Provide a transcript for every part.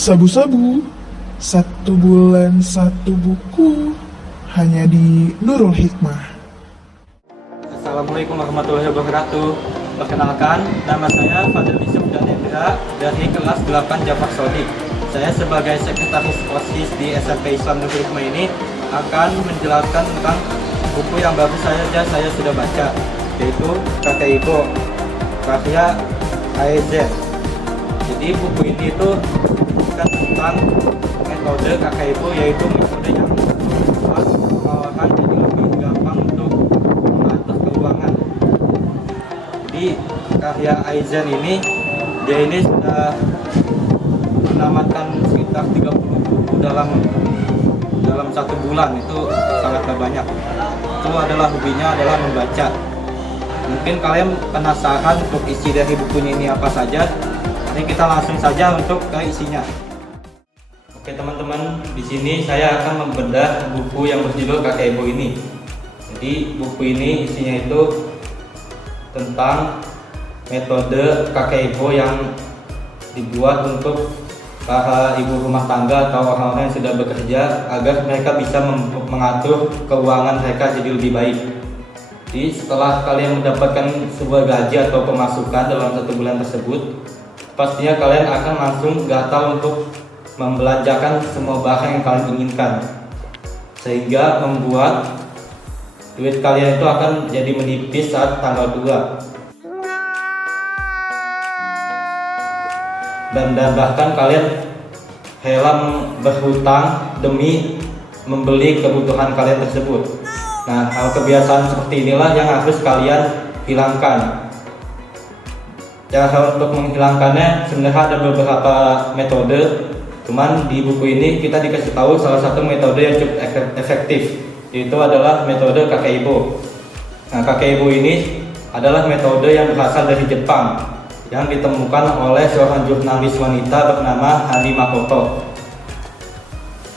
Sabu-sabu, 1 bulan 1 buku, hanya di Nurul Hikmah. Assalamualaikum warahmatullahi wabarakatuh. Perkenalkan, nama saya Fadil Yusuf dan Hendra dari kelas 8 Jafar Sodik. Saya sebagai sekretaris OSIS di SMP Islam Nurul Hikmah ini akan menjelaskan tentang buku yang baru saja saya sudah baca, yaitu Kakek Ibo karya AEZ. Jadi buku ini itu bukan tentang metode Kakek Ibo, yaitu metode yang membuat pengelolaan jadi lebih gampang untuk mengatur keuangan. Di karya Aizen ini, dia ini sudah menamatkan sekitar 30 buku dalam 1 bulan. Itu sangatlah banyak. Itu adalah hobinya adalah membaca. Mungkin kalian penasaran untuk isi dari bukunya ini apa saja. Jadi kita langsung saja untuk ke isinya. Oke teman-teman, di sini saya akan membedah buku yang berjudul Kakek Ibo ini. Jadi buku ini isinya itu tentang metode Kakek Ibo yang dibuat untuk para ibu rumah tangga atau orang-orang yang sudah bekerja agar mereka bisa mengatur keuangan mereka jadi lebih baik. Jadi setelah kalian mendapatkan sebuah gaji atau pemasukan dalam 1 bulan tersebut, pastinya kalian akan langsung gatal untuk membelanjakan semua barang yang kalian inginkan, sehingga membuat duit kalian itu akan jadi menipis saat tanggal 2. Dan bahkan kalian rela berhutang demi membeli kebutuhan kalian tersebut. Nah, hal kebiasaan seperti inilah yang harus kalian hilangkan. Cara untuk menghilangkannya sebenarnya ada beberapa metode, cuman di buku ini kita dikasih tahu salah satu metode yang cukup efektif, yaitu adalah metode Kakek Ibo. Nah, Kakek Ibo ini adalah metode yang berasal dari Jepang, yang ditemukan oleh seorang jurnalis wanita bernama Hani Makoto.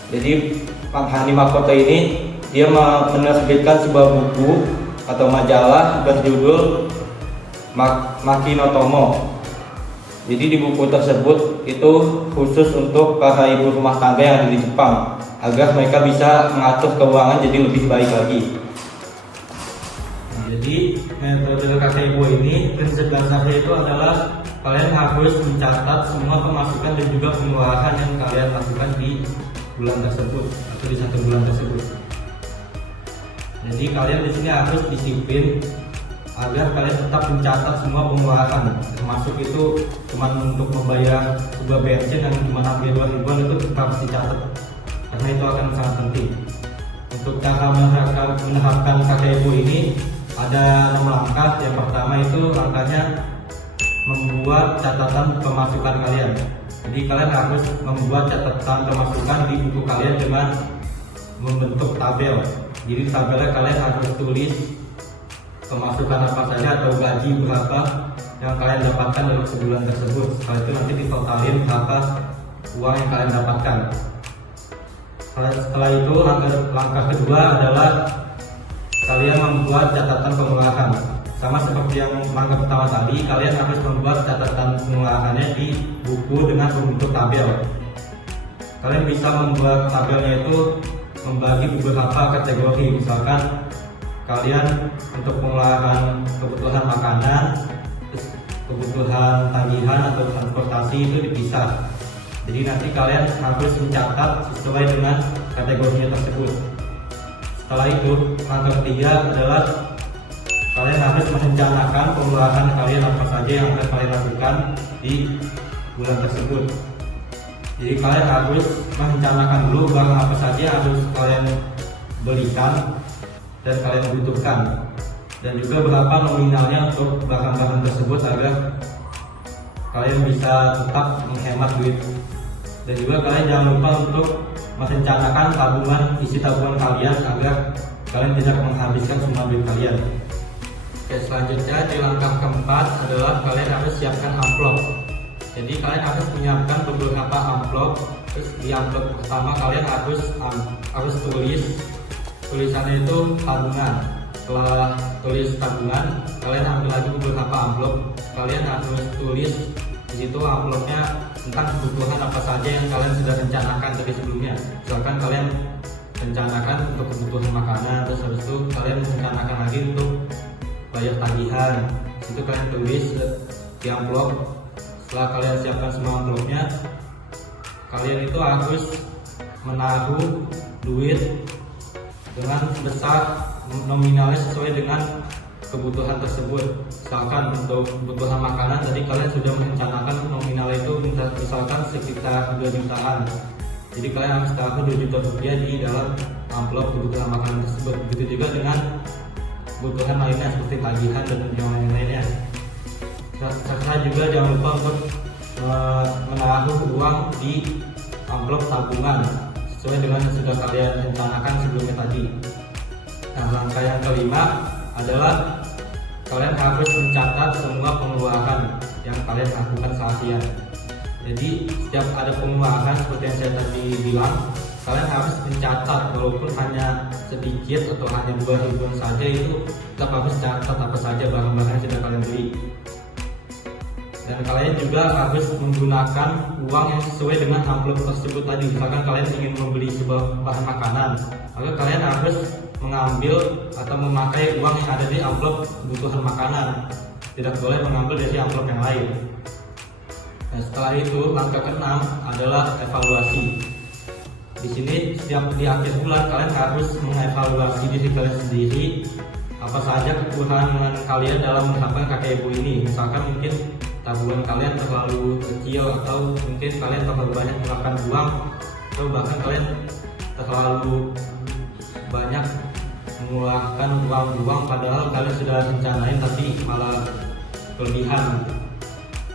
Jadi Hani Makoto ini dia menerbitkan sebuah buku atau majalah berjudul Maki no Tomo. Jadi di buku tersebut itu khusus untuk para ibu rumah tangga yang ada di Jepang agar mereka bisa mengatur keuangan jadi lebih baik lagi. Jadi metode Kakek Ibo ini prinsip dasarnya itu adalah kalian harus mencatat semua pemasukan dan juga pengeluaran yang kalian lakukan di bulan tersebut atau di 1 bulan tersebut. Jadi kalian di sini harus disiplin agar kalian tetap mencatat semua pengeluaran, termasuk itu cuma untuk membayar sebuah bensin yang cuma hampir 2 ribuan itu tetap harus dicatat karena itu akan sangat penting. Untuk cara menerapkan Kakek Ibo ini ada 6 langkah. Yang pertama itu langkahnya membuat catatan pemasukan kalian. Jadi kalian harus membuat catatan pemasukan di buku kalian dengan membentuk tabel. Jadi tabelnya kalian harus tulis pemasukan apa saja atau gaji berapa yang kalian dapatkan dalam sebulan tersebut. Setelah itu nanti ditotalin berapa uang yang kalian dapatkan. Setelah itu langkah kedua adalah kalian membuat catatan pengeluaran. Sama seperti yang langkah pertama tadi, kalian harus membuat catatan pengeluarannya di buku dengan membentuk tabel. Kalian bisa membuat tabelnya itu membagi beberapa kategori. Misalkan kalian untuk pengeluaran kebutuhan makanan, kebutuhan tagihan atau transportasi itu dipisah. Jadi nanti kalian harus mencatat sesuai dengan kategorinya tersebut. Setelah itu, langkah ketiga adalah kalian harus merencanakan pengeluaran kalian apa saja yang akan kalian lakukan di bulan tersebut. Jadi kalian harus merencanakan dulu barang apa saja yang harus kalian belikan dan kalian butuhkan, dan juga berapa nominalnya untuk barang-barang tersebut agar kalian bisa tetap menghemat duit. Dan juga kalian jangan lupa untuk merencanakan isi tabungan kalian agar kalian tidak menghabiskan semua duit kalian. Oke, selanjutnya di langkah keempat adalah kalian harus siapkan amplop. Jadi kalian harus menyiapkan beberapa amplop. Terus di amplop pertama kalian harus tulisannya itu tabungan. Setelah tulis tabungan, kalian ambil lagi beberapa amplop. Kalian harus tulis Di situ amplopnya tentang kebutuhan apa saja yang kalian sudah rencanakan dari sebelumnya. Misalkan kalian rencanakan untuk kebutuhan makanan, terus habis itu kalian rencanakan lagi untuk bayar tagihan. Itu kalian tulis di amplop. Setelah kalian siapkan semua amplopnya, kalian itu harus menaruh duit dengan besar nominalnya sesuai dengan kebutuhan tersebut. Misalkan untuk kebutuhan makanan tadi kalian sudah merencanakan nominal itu misalkan sekitar 2 jutaan. Jadi kalian harus taruh 2 juta rupiah di dalam amplop kebutuhan makanan tersebut. Begitu juga dengan kebutuhan lainnya seperti tagihan dan yang lainnya. Serta juga jangan lupa untuk menaruh uang di amplop tabungan sesuai dengan yang sudah kalian rencanakan sebelumnya tadi. Nah, langkah yang kelima adalah kalian harus mencatat semua pengeluaran yang kalian lakukan seharian. Jadi setiap ada pengeluaran seperti yang saya tadi bilang, kalian harus mencatat walaupun hanya sedikit atau hanya 2 ribuan saja, itu tetap harus catat apa saja barang-barang yang sudah kalian beli. Dan kalian juga harus menggunakan uang yang sesuai dengan amplop tersebut tadi. Misalkan kalian ingin membeli sebuah bahan makanan, maka kalian harus mengambil atau memakai uang yang ada di amplop kebutuhan makanan. Tidak boleh mengambil dari amplop yang lain. Nah, setelah itu langkah keenam adalah evaluasi. Di sini setiap di akhir bulan kalian harus mengevaluasi diri kalian sendiri, apa saja kekurangan kalian dalam menerapkan KKBU ini. Misalkan mungkin tabungan kalian terlalu kecil, atau mungkin kalian terlalu banyak mengeluarkan uang, atau bahkan kalian terlalu banyak mengeluarkan uang padahal kalian sudah rencanain tapi malah kelebihan.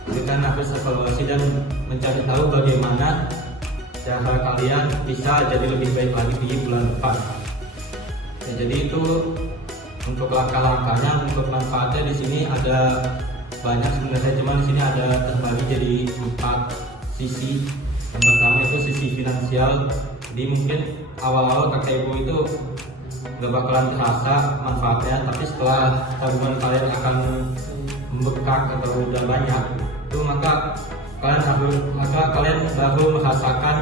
Jadi kan harus evaluasi dan mencari tahu bagaimana cara kalian bisa jadi lebih baik lagi di bulan depan. Ya, jadi itu untuk langkah-langkahnya. Untuk manfaatnya di sini ada banyak sebenarnya, cuma di sini ada terbagi jadi 4 sisi. Yang pertama itu sisi finansial. Jadi mungkin awal-awal KKBU itu nggak bakalan terasa manfaatnya, tapi setelah tabungan kalian akan membengkak atau udah banyak, itu maka kalian baru merasakan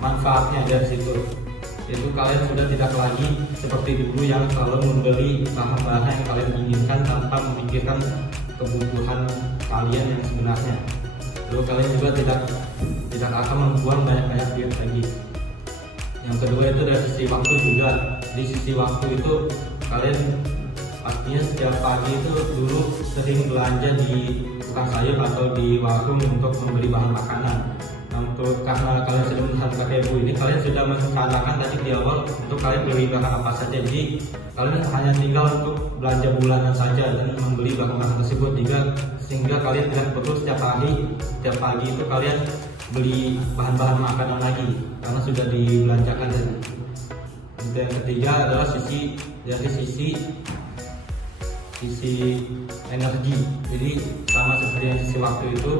manfaatnya dari situ. Itu kalian sudah tidak lagi seperti dulu yang selalu membeli barang-barang yang kalian inginkan tanpa memikirkan kebutuhan kalian yang sebenarnya. Lalu kalian juga tidak akan membuang banyak-banyak duit lagi. Yang kedua itu dari sisi waktu juga. Di sisi waktu itu kalian pastinya setiap pagi itu dulu sering belanja di tukang sayur atau di warung untuk membeli bahan makanan. Nah, karena kalian sudah menerapkan KKBU ini, kalian sudah merencanakan tadi di awal untuk kalian beli barang apa saja. Jadi kalian hanya tinggal untuk belanja bulanan saja dan membeli barang-barang tersebut, sehingga kalian tidak perlu setiap pagi itu kalian beli bahan-bahan makanan lagi karena sudah dibelanjakan tadi. Dan yang ketiga adalah sisi energi. Jadi sama seperti yang sisi waktu itu,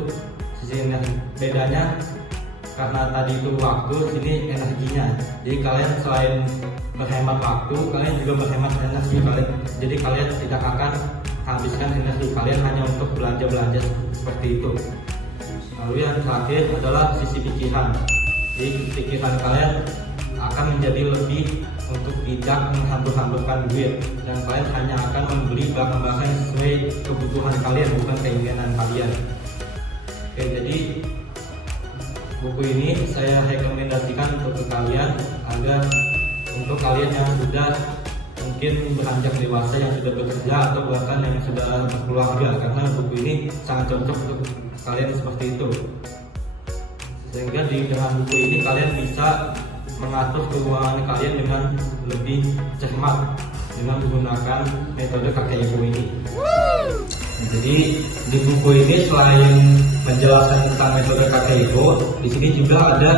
sisi energi bedanya karena tadi itu waktu, sini energinya. Jadi kalian selain berhemat waktu, kalian juga berhemat energi kalian. Jadi kalian tidak akan habiskan energi kalian hanya untuk belanja seperti itu. Lalu yang terakhir adalah sisi pikiran. Jadi pikiran kalian akan menjadi lebih untuk tidak menghambur-hamburkan duit, dan kalian hanya akan membeli barang-barang sesuai kebutuhan kalian, bukan keinginan kalian. Oke, jadi buku ini saya rekomendasikan untuk kalian, agar untuk kalian yang sudah mungkin beranjak dewasa, yang sudah bekerja, atau bahkan yang sudah berkeluarga, karena buku ini sangat cocok untuk kalian seperti itu. Sehingga dengan buku ini kalian bisa mengatur keuangan kalian dengan lebih cermat dengan menggunakan metode KKBU ini. Jadi di buku ini selain menjelaskan tentang metode KKBU, di sini juga ada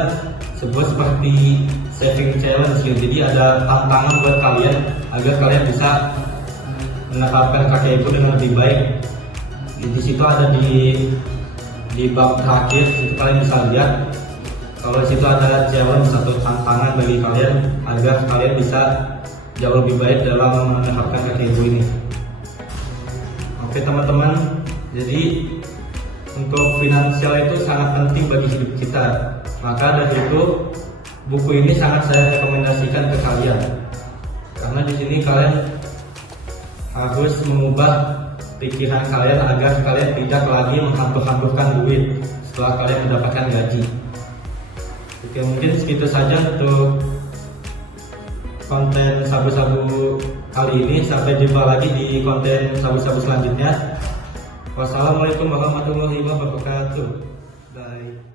sebuah seperti saving challenge. Jadi ada tantangan buat kalian agar kalian bisa menerapkan KKBU dengan lebih baik. Di situ ada di bab terakhir, situ kalian bisa lihat kalau di situ ada challenge atau tantangan bagi kalian agar kalian bisa jauh lebih baik dalam menerapkan KKBU ini. Oke teman-teman, jadi untuk untuk finansial itu sangat penting bagi hidup kita. Maka dari itu buku ini sangat saya rekomendasikan ke kalian. Karena di sini kalian harus mengubah pikiran kalian agar kalian tidak lagi menghambur-hamburkan duit setelah kalian mendapatkan gaji. Oke, mungkin segitu saja untuk konten sabu-sabu kali ini. Sampai jumpa lagi di konten sabu-sabu selanjutnya. Wassalamualaikum warahmatullahi wabarakatuh. Bye.